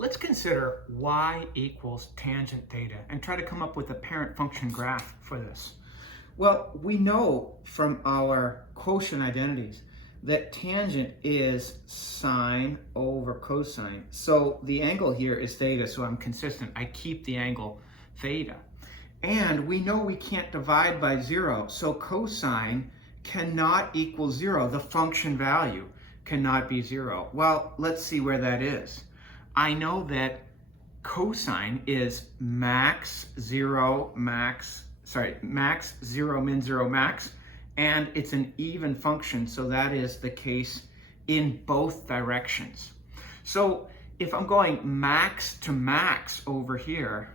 Let's consider y equals tangent theta and try to come up with a parent function graph for this. Well, we know from our quotient identities that tangent is sine over cosine. So the angle here is theta, so I'm consistent. I keep the angle theta. And we know we can't divide by 0, so cosine cannot equal 0. The function value cannot be 0. Well, let's see where that is. I know that cosine is max 0, max 0, min 0, max, and it's an even function, so that is the case in both directions. So if I'm going max to max over here,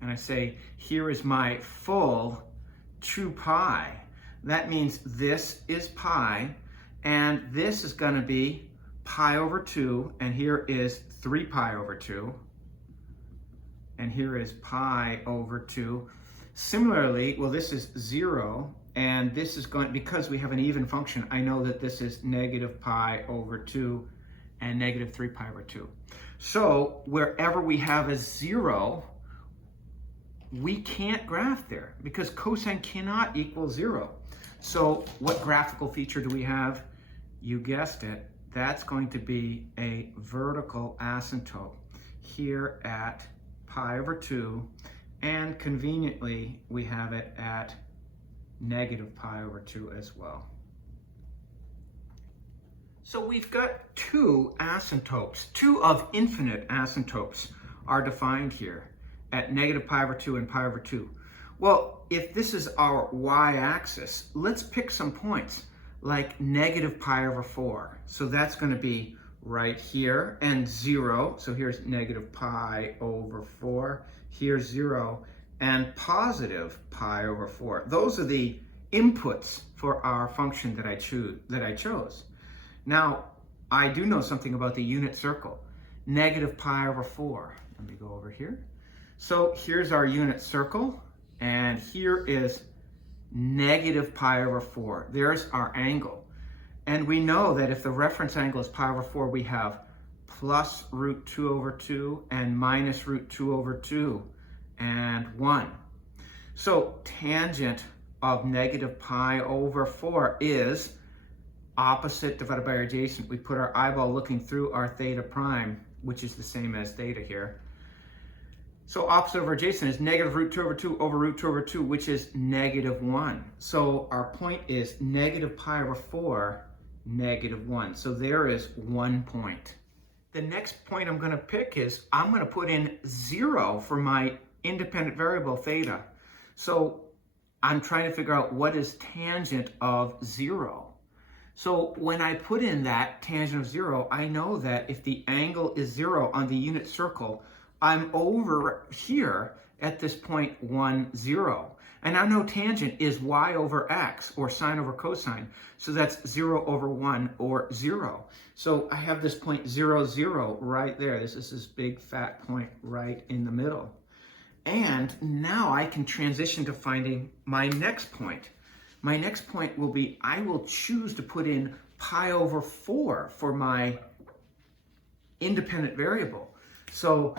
and I say, here is my full 2 pi, that means this is pi, and this is going to be pi over 2, and here is 3 pi over 2, and here is pi over 2. Similarly, well, this is 0, and this is going, because we have an even function, I know that this is negative pi over 2 and negative 3 pi over 2. So wherever we have a 0, we can't graph there because cosine cannot equal 0. So what graphical feature do we have? You guessed it. That's going to be a vertical asymptote here at pi over 2, and conveniently we have it at negative pi over 2 as well. So we've got two asymptotes, two of infinite asymptotes are defined here at negative pi over 2 and pi over 2. Well, if this is our y-axis, let's pick some points like negative pi over 4. So that's going to be right here, and 0. So here's negative pi over 4. Here's 0, and positive pi over 4. Those are the inputs for our function that I chose. Now, I do know something about the unit circle. Negative pi over 4. Let me go over here. So here's our unit circle, and here is negative pi over 4. There's our angle. And we know that if the reference angle is pi over 4, we have plus root 2 over 2 and minus root 2 over 2 and 1. So tangent of negative pi over 4 is opposite divided by our adjacent. We put our eyeball looking through our theta prime, which is the same as theta here. So opposite over adjacent is negative root 2 over root 2 over 2, which is negative 1. So our point is negative pi over 4, negative 1. So there is 1 point. The next point I'm going to pick is I'm going to put in 0 for my independent variable theta. So I'm trying to figure out what is tangent of 0. So when I put in that tangent of 0, I know that if the angle is 0 on the unit circle, I'm over here at this point 1, 0. And I know tangent is y over x, or sine over cosine. So that's 0 over 1, or 0. So I have this point 0, 0 right there. This is this big fat point right in the middle. And now I can transition to finding my next point. My next point will be, I will choose to put in pi over 4 for my independent variable. So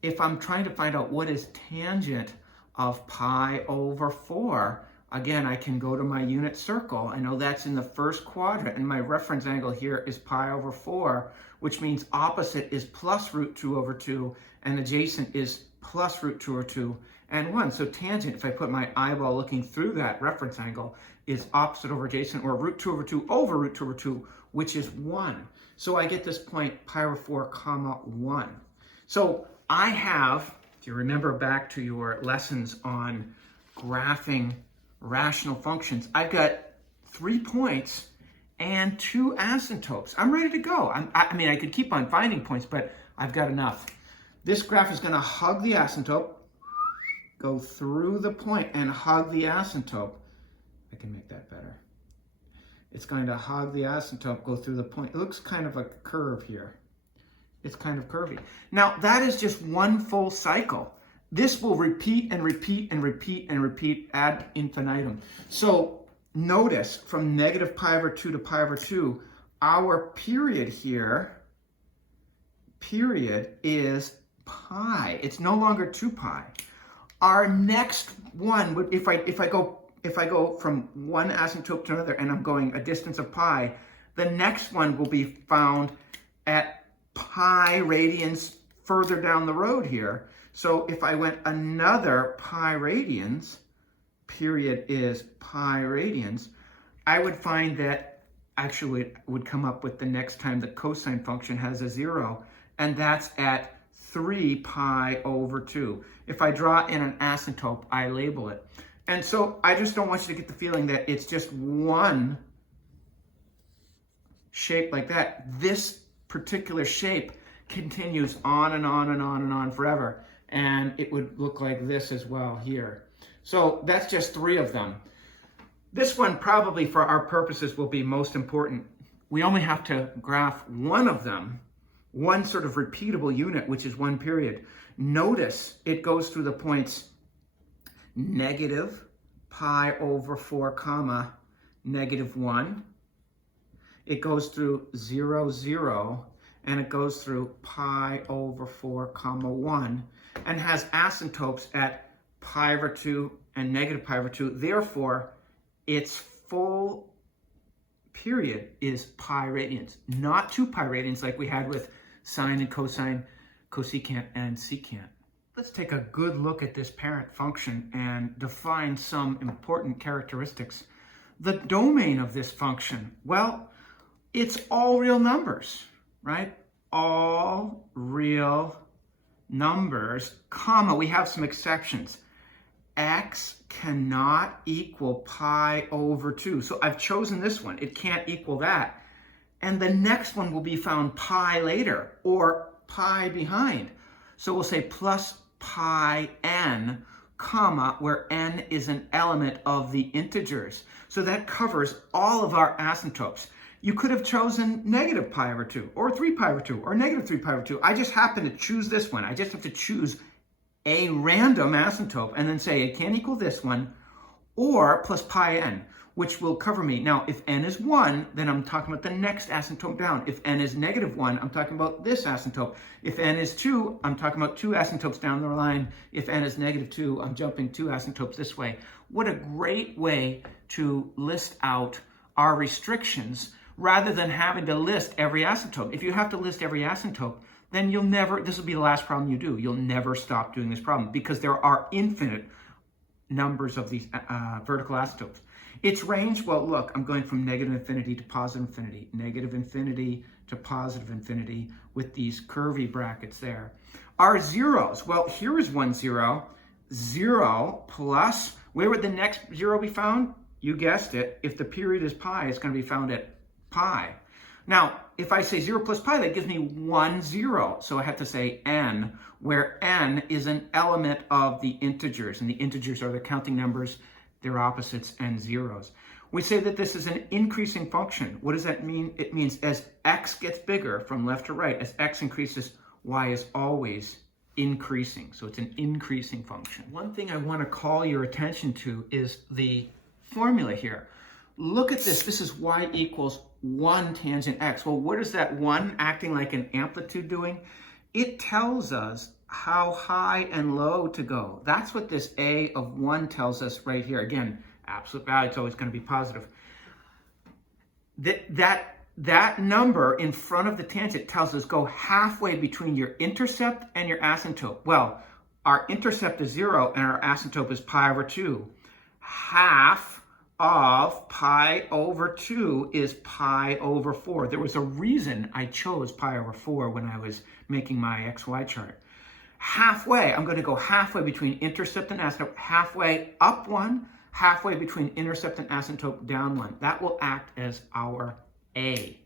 if I'm trying to find out what is tangent of pi over 4, again, I can go to my unit circle. I know that's in the first quadrant, and my reference angle here is pi over 4, which means opposite is plus root 2 over 2, and adjacent is plus root 2 over 2 and 1. So tangent, if I put my eyeball looking through that reference angle, is opposite over adjacent, or root 2 over root 2 over 2, which is 1. So I get this point pi over 4 comma 1. So I have, if you remember back to your lessons on graphing rational functions, I've got 3 points and 2 asymptotes. I'm ready to go. I mean, I could keep on finding points, but I've got enough. This graph is going to hug the asymptote, go through the point and hug the asymptote. I can make that better. It's going to hug the asymptote, go through the point. It looks kind of like a curve here. It's kind of curvy. Now, that is just one full cycle. This will repeat and repeat and repeat and repeat ad infinitum. So notice from negative pi over 2 to pi over 2, our period here period is pi. It's no longer 2 pi. Our next one would, if I go from one asymptote to another and I'm going a distance of pi, the next one will be found at pi radians further down the road here. So if I went another pi radians, period is pi radians, I would find that actually it would come up with the next time the cosine function has a 0, and that's at 3 pi over 2. If I draw in an asymptote, I label it. And so I just don't want you to get the feeling that it's just one shape like that. This particular shape continues on and on and on and on forever. And it would look like this as well here. So that's just 3 of them. This one probably for our purposes will be most important. We only have to graph one of them, one sort of repeatable unit, which is 1 period. Notice it goes through the points negative pi over 4 comma negative 1. It goes through 0, 0, and it goes through pi over 4 comma 1, and has asymptotes at pi over 2 and negative pi over 2. Therefore, its full period is pi radians, not 2 pi radians like we had with sine and cosine, cosecant and secant. Let's take a good look at this parent function and define some important characteristics. The domain of this function, well, it's all real numbers, right? All real numbers, comma, we have some exceptions. X cannot equal pi over 2. So I've chosen this one. It can't equal that. And the next one will be found pi later or pi behind. So we'll say plus pi n, comma, where n is an element of the integers. So that covers all of our asymptotes. You could have chosen negative pi over 2 or 3 pi over 2 or negative 3 pi over 2. I just happen to choose this one. I just have to choose a random asymptote and then say it can't equal this one, or plus pi n, which will cover me. Now, if n is 1, then I'm talking about the next asymptote down. If n is negative 1, I'm talking about this asymptote. If n is 2, I'm talking about 2 asymptotes down the line. If n is negative 2, I'm jumping 2 asymptotes this way. What a great way to list out our restrictions rather than having to list every asymptote. If you have to list every asymptote, then you'll never, this will be the last problem you do. You'll never stop doing this problem because there are infinite numbers of these vertical asymptotes. Its range, well, look, I'm going from negative infinity to positive infinity, negative infinity to positive infinity with these curvy brackets there. Our zeros, well, here is 1 0. 0 plus, where would the next 0 be found? You guessed it. If the period is pi, it's going to be found at pi. Now, if I say 0 plus pi, that gives me 1 0. So I have to say n, where n is an element of the integers. And the integers are the counting numbers, their opposites, and zeros. We say that this is an increasing function. What does that mean? It means as x gets bigger from left to right, as x increases, y is always increasing. So it's an increasing function. One thing I want to call your attention to is the formula here. Look at this. This is y equals 1 tangent x. Well, what is that 1 acting like an amplitude doing? It tells us how high and low to go. That's what this a of 1 tells us right here. Again, absolute value is always going to be positive. That number in front of the tangent tells us go halfway between your intercept and your asymptote. Well, our intercept is 0 and our asymptote is pi over 2. Half of pi over 2 is pi over 4. There was a reason I chose pi over 4 when I was making my XY chart. Halfway, I'm going to go halfway between intercept and asymptote, halfway up 1, halfway between intercept and asymptote down 1. That will act as our A.